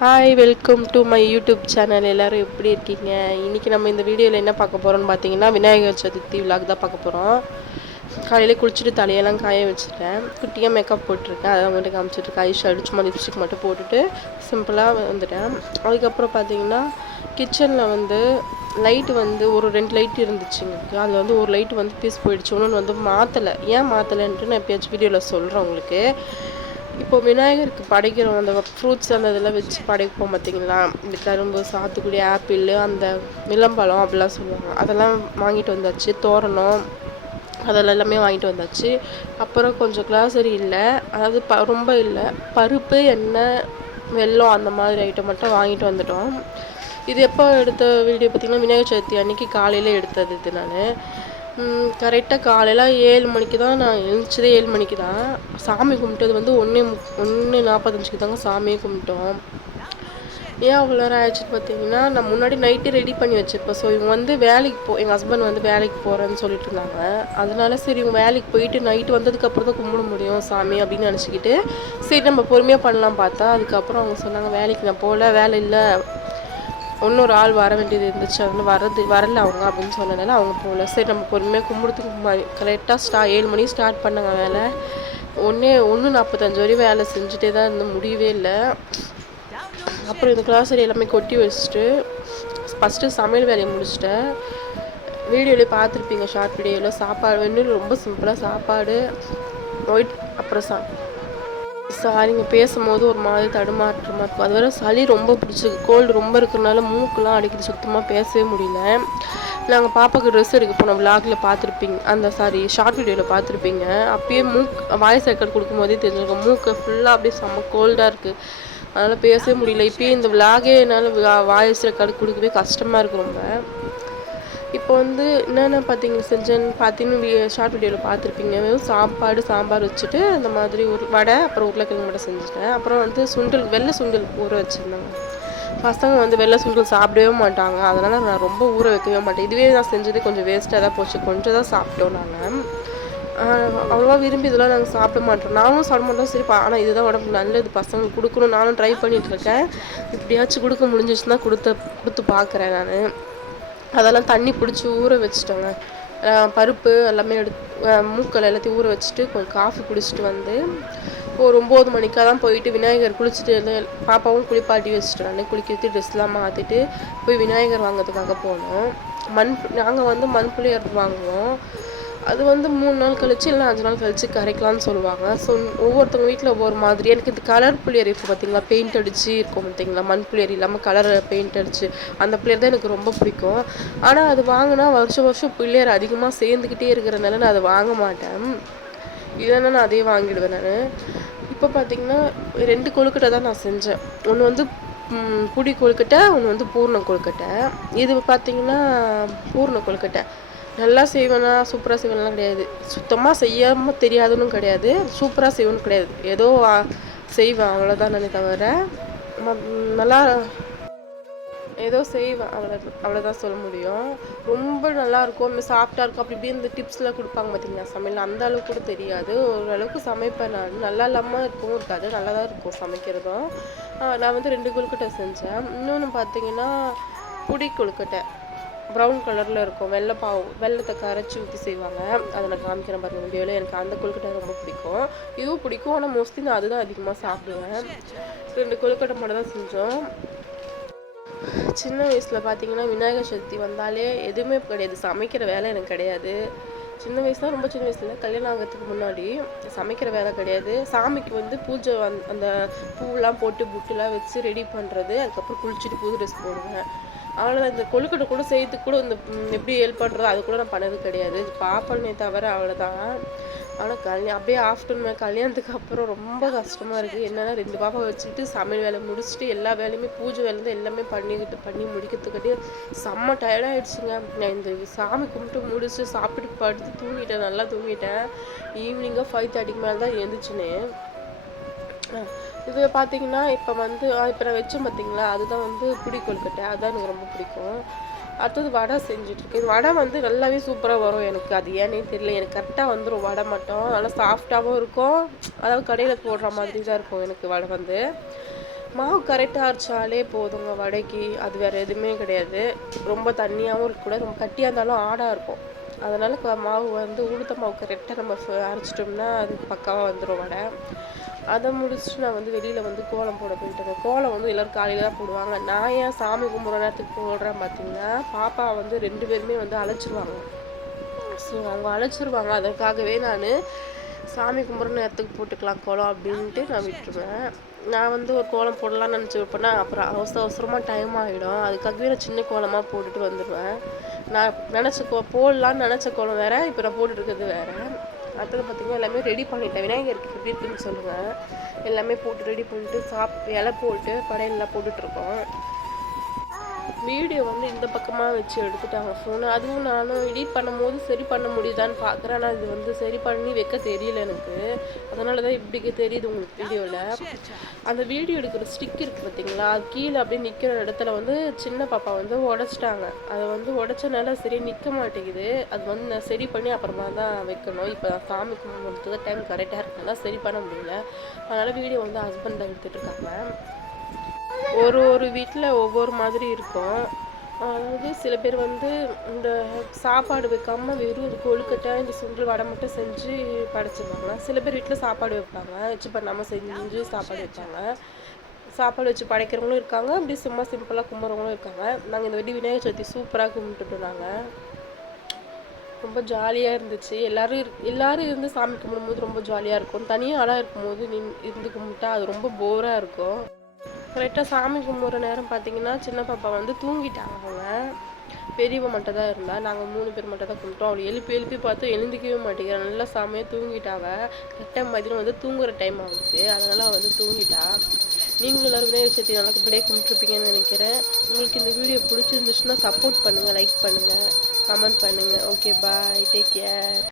Hi welcome to my YouTube channel. எல்லோரும் எப்படி இருக்கீங்க? இன்றைக்கி நம்ம இந்த வீடியோவில் என்ன பார்க்க போகிறோம்னு பார்த்தீங்கன்னா, விநாயகர் சதுர்த்தி விலாக் தான் பார்க்க போகிறோம். காலையில் குளிச்சுட்டு தலையெல்லாம் காய வச்சுட்டேன். குட்டியாக மேக்கப் போட்டிருக்கேன். அதை மட்டும் காமிச்சிட்ருக்கேன். ஐ ஷேடு சும்மா லிப்ஸ்டிக் மட்டும் போட்டுட்டு சிம்பிளாக வந்துட்டேன். அதுக்கப்புறம் பார்த்தீங்கன்னா கிச்சனில் வந்து லைட்டு வந்து ஒரு 2 லைட் இருந்துச்சுங்க. அதில் வந்து ஒரு லைட்டு வந்து பீஸ் போயிடுச்சு. இன்னொன்று வந்து மாற்றலை. ஏன் மாற்றலைன்ட்டு நான் எப்பயாச்சும் வீடியோவில் சொல்கிறேன் உங்களுக்கு. இப்போ விநாயகருக்கு படைக்கிறோம், அந்த ஃப்ரூட்ஸ் அந்த இதெல்லாம் வச்சு படைப்போம் பார்த்தீங்களா? இந்த கரும்பு, சாத்துக்குடி, ஆப்பிள், அந்த விளம்பழம் அப்படிலாம் சொல்லுவாங்க. அதெல்லாம் வாங்கிட்டு வந்தாச்சு. தோரணம் அதெல்லாம் எல்லாமே வாங்கிட்டு வந்தாச்சு. அப்புறம் கொஞ்சம் கிளாசரி இல்லை, அதாவது ரொம்ப இல்லை, பருப்பு, எண்ணெய், வெல்லம் அந்த மாதிரி ஐட்டம் மட்டும் வாங்கிட்டு வந்துட்டோம். இது எப்போ எடுத்த வீடியோ பார்த்திங்கன்னா, விநாயகர் சதுர்த்தி அன்றைக்கி காலையில் எடுத்தது இது. நான் கரெக்டாக காலையில் 7 மணிக்கு தான் நான் எழுந்திரிச்சதே. 7 மணிக்கு தான் சாமி கும்பிட்டது வந்து 1:45 தாங்க சாமியே கும்பிட்டோம். ஏன் அவ்வளோ நேரம் ஆயிடுச்சுன்னு பார்த்தீங்கன்னா, நான் முன்னாடி நைட்டு ரெடி பண்ணி வச்சுருப்பேன். ஸோ இவங்க வந்து எங்கள் ஹஸ்பண்ட் வந்து வேலைக்கு போகிறேன்னு சொல்லிட்டு இருந்தாங்க. அதனால சரி இவங்க வேலைக்கு போயிட்டு நைட்டு வந்ததுக்கப்புறம் தான் கும்பிட முடியும் சாமி அப்படின்னு நினச்சிக்கிட்டு, சரி நம்ம பொறுமையாக பண்ணலாம் பார்த்தா, அதுக்கப்புறம் அவங்க சொன்னாங்க வேலைக்கு நான் போகல, வேலை இல்லை, இன்னொரு ஆள் வர வேண்டியது இருந்துச்சு, அதனால் வரல அவங்க அப்படின்னு சொன்னதால அவங்க போகல. சரி நம்ம பொறுமையாக கும்பிடுறதுக்கு கரெக்டாக 7 மணிக்கு ஸ்டார்ட் பண்ணாங்க வேலை. 1:45 வரையும் வேலை செஞ்சுட்டே தான் இருந்தோம், முடியவே இல்லை. அப்புறம் இந்த கிளாஸரி எல்லாமே கொட்டி வச்சுட்டு ஃபஸ்ட்டு சமையல் வேலையை முடிச்சிட்டேன். வீடியோவில் பார்த்துருப்பீங்க, ஷார்ட் வீடியோவில். சாப்பாடு வேணும், ரொம்ப சிம்பிளாக சாப்பாடு, ஒயிட், அப்புறம் சாரிங்க பேசும்போது ஒரு மாதிரி தடுமாற்றமாக இருக்கும். அது வரை சளி ரொம்ப பிடிச்சிருக்கு, கோல்டு ரொம்ப இருக்கிறனால மூக்கெலாம் அடிக்குது, சுத்தமாக பேசவே முடியல. நாங்கள் பாப்பாவுக்கு ட்ரெஸ் எடுக்க போனோம், விளாகில் பார்த்துருப்பீங்க, ஷார்ட் வீடியோவில் பார்த்துருப்பீங்க. அப்பயே வாய்ஸ் ரெக்கார்ட் கொடுக்கும்போதே தெரிஞ்சிருக்கும், மூக்கு ஃபுல்லாக அப்படியே செம்ம கோல்டாக இருக்குது, அதனால் பேசவே முடியல. இப்போயே இந்த விளாகே என்னால் வாய்ஸ் ரெக்கார்டு கொடுக்கவே கஷ்டமாக இருக்குது ரொம்ப. இப்போ வந்து என்னென்ன செஞ்சேன்னு பார்த்தீங்கன்னா ஷார்ட் வீடியோவில் பார்த்துருப்பீங்க. வெறும் சாம்பார் வச்சுட்டு அந்த மாதிரி ஒரு வடை, அப்புறம் உருளைக்கிழங்கு மட்டும் செஞ்சுட்டேன். அப்புறம் வந்து வெள்ளை சுண்டல் ஊற வச்சுருந்தாங்க. பசங்க வந்து வெள்ளை சுண்டல் சாப்பிடவே மாட்டாங்க, அதனால் நான் ரொம்ப ஊற வைக்கவே மாட்டேன். இதுவே நான் செஞ்சது கொஞ்சம் வேஸ்ட்டாக தான் போச்சு, கொஞ்சம் தான் சாப்பிட்டோம் நாங்கள். அவ்வளோவா விரும்பி இதெல்லாம் நாங்கள் சாப்பிட மாட்டோம், நானும் சாப்பிட மாட்டோம். சரி ஆனால் இதுதான் உடம்புக்கு நல்லது, பசங்களுக்கு கொடுக்கணும், நானும் ட்ரை பண்ணிகிட்ருக்கேன். இப்படியாச்சும் கொடுக்க முடிஞ்சிச்சுன்னா கொடுத்து பார்க்குறேன் நான். அதெல்லாம் தண்ணி பிடிச்சி ஊற வச்சுட்டோங்க. பருப்பு எல்லாமே மூக்கள் எல்லாத்தையும் ஊற வச்சுட்டு கொஞ்சம் காஃபி குடிச்சிட்டு வந்து ஒரு 9 மணிக்காக தான் போயிட்டு விநாயகர் குளிச்சுட்டு பாப்பாவும் குளிப்பாட்டி வச்சுட்டு நான் குளிக்க வச்சு ட்ரெஸ்லாம் மாற்றிட்டு போய் விநாயகர் வாங்கிறதுக்காக போனோம். நாங்கள் வந்து மண்புளியர் வாங்குவோம். அது வந்து 3 நாள் கழிச்சு இல்லை 5 நாள் கழிச்சு கரைக்கலாம்னு சொல்லுவாங்க. ஸோ ஒவ்வொருத்தவங்க வீட்டில் ஒவ்வொரு மாதிரி. எனக்கு இது கலர் புளியர் இருக்குது பார்த்தீங்களா, பெயிண்ட் அடித்து இருக்கும் பார்த்தீங்களா, மண் புளியர் இல்லாமல் கலர் பெயிண்ட் அடித்து, அந்த புளியர் தான் எனக்கு ரொம்ப பிடிக்கும். ஆனால் அது வாங்கினா வருஷம் புளியர் அதிகமாக சேர்ந்துக்கிட்டே இருக்கிறனால நான் அதை வாங்க மாட்டேன். இல்லைன்னா நான் அதே வாங்கிடுவேன் நான். இப்போ பார்த்தீங்கன்னா 2 கொழுக்கட்டை தான் நான் செஞ்சேன். ஒன்று வந்து புடி கொழுக்கட்டை, ஒன்று வந்து பூர்ண கொழுக்கட்டை. இது பார்த்தீங்கன்னா பூர்ண கொழுக்கட்டை நல்லா செய்வேனா, சூப்பராக செய்வேன்லாம் கிடையாது. சுத்தமாக செய்யாமல் தெரியாதுன்னு கிடையாது, சூப்பராக செய்வேன்னு கிடையாது, ஏதோ செய்வேன் அவ்வளோதான். நான் தவிர நல்லா ஏதோ செய்வேன், அவ்வளோதான் சொல்ல முடியும். ரொம்ப நல்லாயிருக்கும், சாஃப்டாக இருக்கும். அப்படி இப்படி இந்த டிப்ஸ்லாம் கொடுப்பாங்க பார்த்தீங்கன்னா சமையல், அந்த அளவுக்கு கூட தெரியாது. ஓரளவுக்கு சமைப்பேன் நான், நல்லா இல்லாமல் இருக்கவும் இருக்காது, நல்லா தான் இருக்கும் சமைக்கிறதும். நான் வந்து 2 கொழுக்கட்டை செஞ்சேன். இன்னொன்று பார்த்தீங்கன்னா புடி கொழுக்கட்டை, ப்ரௌன் கலரில் இருக்கும், வெள்ளத்தை கரைச்சி ஊற்றி செய்வாங்க. அதை நான் காமிக்கிறேன் பாருங்கள் வீடியோவில். எனக்கு அந்த கொழுக்கட்டை ரொம்ப பிடிக்கும், இதுவும் பிடிக்கும். ஆனால் மோஸ்ட்லி நான் அதுதான் அதிகமாக சாப்பிடுவேன். 2 கொழுக்கட்டை மட்டும் தான் செஞ்சோம். சின்ன வயசில் பார்த்தீங்கன்னா விநாயகர் சதுர்த்தி வந்தாலே எதுவுமே கிடையாது, சமைக்கிற வேலை எனக்கு கிடையாது. சின்ன வயசுலாம், ரொம்ப சின்ன வயசில் கல்யாணம் ஆகிறதுக்கு முன்னாடி சமைக்கிற வேலை கிடையாது. சாமிக்கு வந்து பூஜை அந்த பூவெலாம் போட்டு புட்டுலாம் வச்சு ரெடி பண்ணுறது, அதுக்கப்புறம் குளிச்சுட்டு புது ட்ரெஸ் போடுவேன், அவ்வளோதான். இந்த கொழுக்கட்டை கூட செய்யறதுக்கு கூட இந்த எப்படி ஹெல்ப் பண்ணுறதோ அது கூட நான் பண்ணது கிடையாது, பாப்பனே தவிர, அவ்வளோதான். ஆனால் அப்படியே ஆஃப்டர்நூன் கல்யாணத்துக்கு அப்புறம் ரொம்ப கஷ்டமாக இருக்குது. என்னென்னா 2 பாப்பா வச்சுக்கிட்டு சமையல் வேலை முடிச்சுட்டு எல்லா வேலையுமே பூஜை வேலை எல்லாமே பண்ணி முடிக்கிறதுக்காட்டி செம்ம டயர்டாகிடுச்சுங்க. நான் இந்த சாமி கும்பிட்டு முடிச்சுட்டு சாப்பிட்டு படுத்து தூங்கிட்டேன், நல்லா தூங்கிட்டேன். ஈவினிங்காக 5:30 மேலே தான் எழுந்திரிச்சுன்னு. இது பார்த்தீங்கன்னா இப்போ வந்து இப்போ நான் வச்சேன் பார்த்தீங்களா, அதுதான் வந்து புடி கொழுக்கட்டை, அதுதான் எனக்கு ரொம்ப பிடிக்கும். அடுத்தது வடை செஞ்சுட்ருக்கேன். இது வடை வந்து நல்லாவே சூப்பராக வரும் எனக்கு, அது ஏன்னே தெரியல, எனக்கு கரெக்டாக வந்துடும் வடை மட்டும். நல்லா சாஃப்டாகவும் இருக்கும், அதாவது கடையில் போடுற மாதிரி தான் இருக்கும் எனக்கு வடை வந்து. மாவு கரெக்டாக அரைச்சாலே போதுங்க வடைக்கு. அது வேறு எதுவுமே கிடையாது. ரொம்ப தண்ணியாகவும் இருக்கக்கூடாது, ரொம்ப கட்டியாக இருந்தாலும் ஆடாக இருக்கும். அதனால் மாவு வந்து உளுத்த மாவு கரெக்டாக நம்ம அரைச்சிட்டோம்னா அது பக்காவாக வந்துடும் வடை. அதை முடிச்சுட்டு நான் வந்து வெளியில் வந்து கோலம் போட போயிட்டேன். கோலம் வந்து எல்லோரும் காலையில் தான் போடுவாங்க. நான் ஏன் சாமி கும்பிட்ற நேரத்துக்கு போடுறேன் பார்த்தீங்கன்னா, பாப்பா வந்து 2 பேருமே வந்து அழைச்சிருவாங்க. ஸோ அவங்க அழைச்சிருவாங்க, அதற்காகவே நான் சாமி கும்பிட்ற நேரத்துக்கு போட்டுக்கலாம் கோலம் அப்படின்ட்டு நான் விட்டுருவேன். நான் வந்து ஒரு கோலம் போடலான்னு நினச்சி வைப்பேன்னா அப்புறம் அவசரமாக டைம் ஆகிடும். அதுக்காகவே நான் சின்ன கோலமாக போட்டுட்டு வந்துடுவேன். நான் போடலான்னு நினச்ச கோலம் வேறு, இப்போ நான் போட்டுட்ருக்கிறது வேறு. அடுத்தது பார்த்திங்கன்னா எல்லாமே ரெடி பண்ணிட்டேன். விநாயகருக்கு எப்படி இருக்குன்னு சொல்லுங்கள். எல்லாமே போட்டு ரெடி பண்ணிட்டு இலை போட்டு படையெல்லாம் போட்டுட்ருக்கோம். வீடியோ வந்து இந்த பக்கமாக வச்சு எடுத்துட்டாங்க ஃபோனு. அதுவும் நானும் எடிட் பண்ணும்போது சரி பண்ண முடியுதான்னு பார்க்குறேன். ஆனால் இது வந்து சரி பண்ணி வைக்க தெரியல எனக்கு. அதனால தான் இப்படி தெரியுது உங்களுக்கு வீடியோவில். அந்த வீடியோ எடுக்கிற ஸ்டிக் இருக்குது பார்த்தீங்களா, அது கீழே அப்படியே நிற்கிற இடத்துல வந்து சின்ன பாப்பா வந்து உடச்சிட்டாங்க. அதை வந்து உடச்சனால சரி நிற்க மாட்டேங்குது. அது வந்து நான் சரி பண்ணி அப்புறமா தான் வைக்கணும். இப்போ சாமி கும்பிட்றதுக்கு டைம் கரெக்டாக இருக்கனால சரி பண்ண முடியல. அதனால் வீடியோ வந்து ஹஸ்பண்ட் தான் எடுத்துகிட்ருக்காங்க. ஒரு வீட்டில் ஒவ்வொரு மாதிரி இருக்கும். அதாவது சில பேர் வந்து இந்த சாப்பாடு வைக்காமல் வெறும் இது கொழுக்கட்டை இந்த சுண்டல் வடை மட்டும் செஞ்சு படைச்சிருவாங்க. சில பேர் வீட்டில் சாப்பாடு வைப்பாங்க, வச்சு பண்ணாமல் செஞ்சு சாப்பாடு வைப்பாங்க. சாப்பாடு வச்சு படைக்கிறவங்களும் இருக்காங்க, அப்படி சும்மா சிம்பிளாக கும்பிட்றவங்களும் இருக்காங்க. நாங்கள் இந்த வாட்டி விநாயகர் சதுர்த்தி சூப்பராக கும்பிட்டுட்டோம். நாங்கள் ரொம்ப ஜாலியாக இருந்துச்சு. எல்லோரும் இருந்து சாமி கும்பிடும்போது ரொம்ப ஜாலியாக இருக்கும். தனியாக ஆளாக இருக்கும்போது இருந்து கும்பிட்டா அது ரொம்ப போராக இருக்கும். கரெக்டாக சாமி கும்பிட்ற நேரம் பார்த்தீங்கன்னா சின்ன பாப்பா வந்து தூங்கிட்டாங்க. அவங்க பெரியவ மட்டும் தான் இருந்தா. நாங்கள் 3 பேர் மட்டும் தான் கும்பிட்டோம். அவளை எழுப்பி பார்த்து எழுந்திக்கவே மாட்டேங்கிறா. நல்லா சாமியாக தூங்கிட்டாவ. கரெக்டாக மதியம் வந்து தூங்குற டைம் ஆகுது, அதனால் அவள் வந்து தூங்கிட்டா. நீங்களும் எல்லோரும் விநாயகர் சதுர்த்தி நல்லா இப்படியே கும்பிட்டுருப்பீங்கன்னு நினைக்கிறேன். உங்களுக்கு இந்த வீடியோ பிடிச்சிருந்துச்சுன்னா சப்போர்ட் பண்ணுங்கள், லைக் பண்ணுங்கள், கமெண்ட் பண்ணுங்கள். ஓகே, பாய், டேக் கேர்.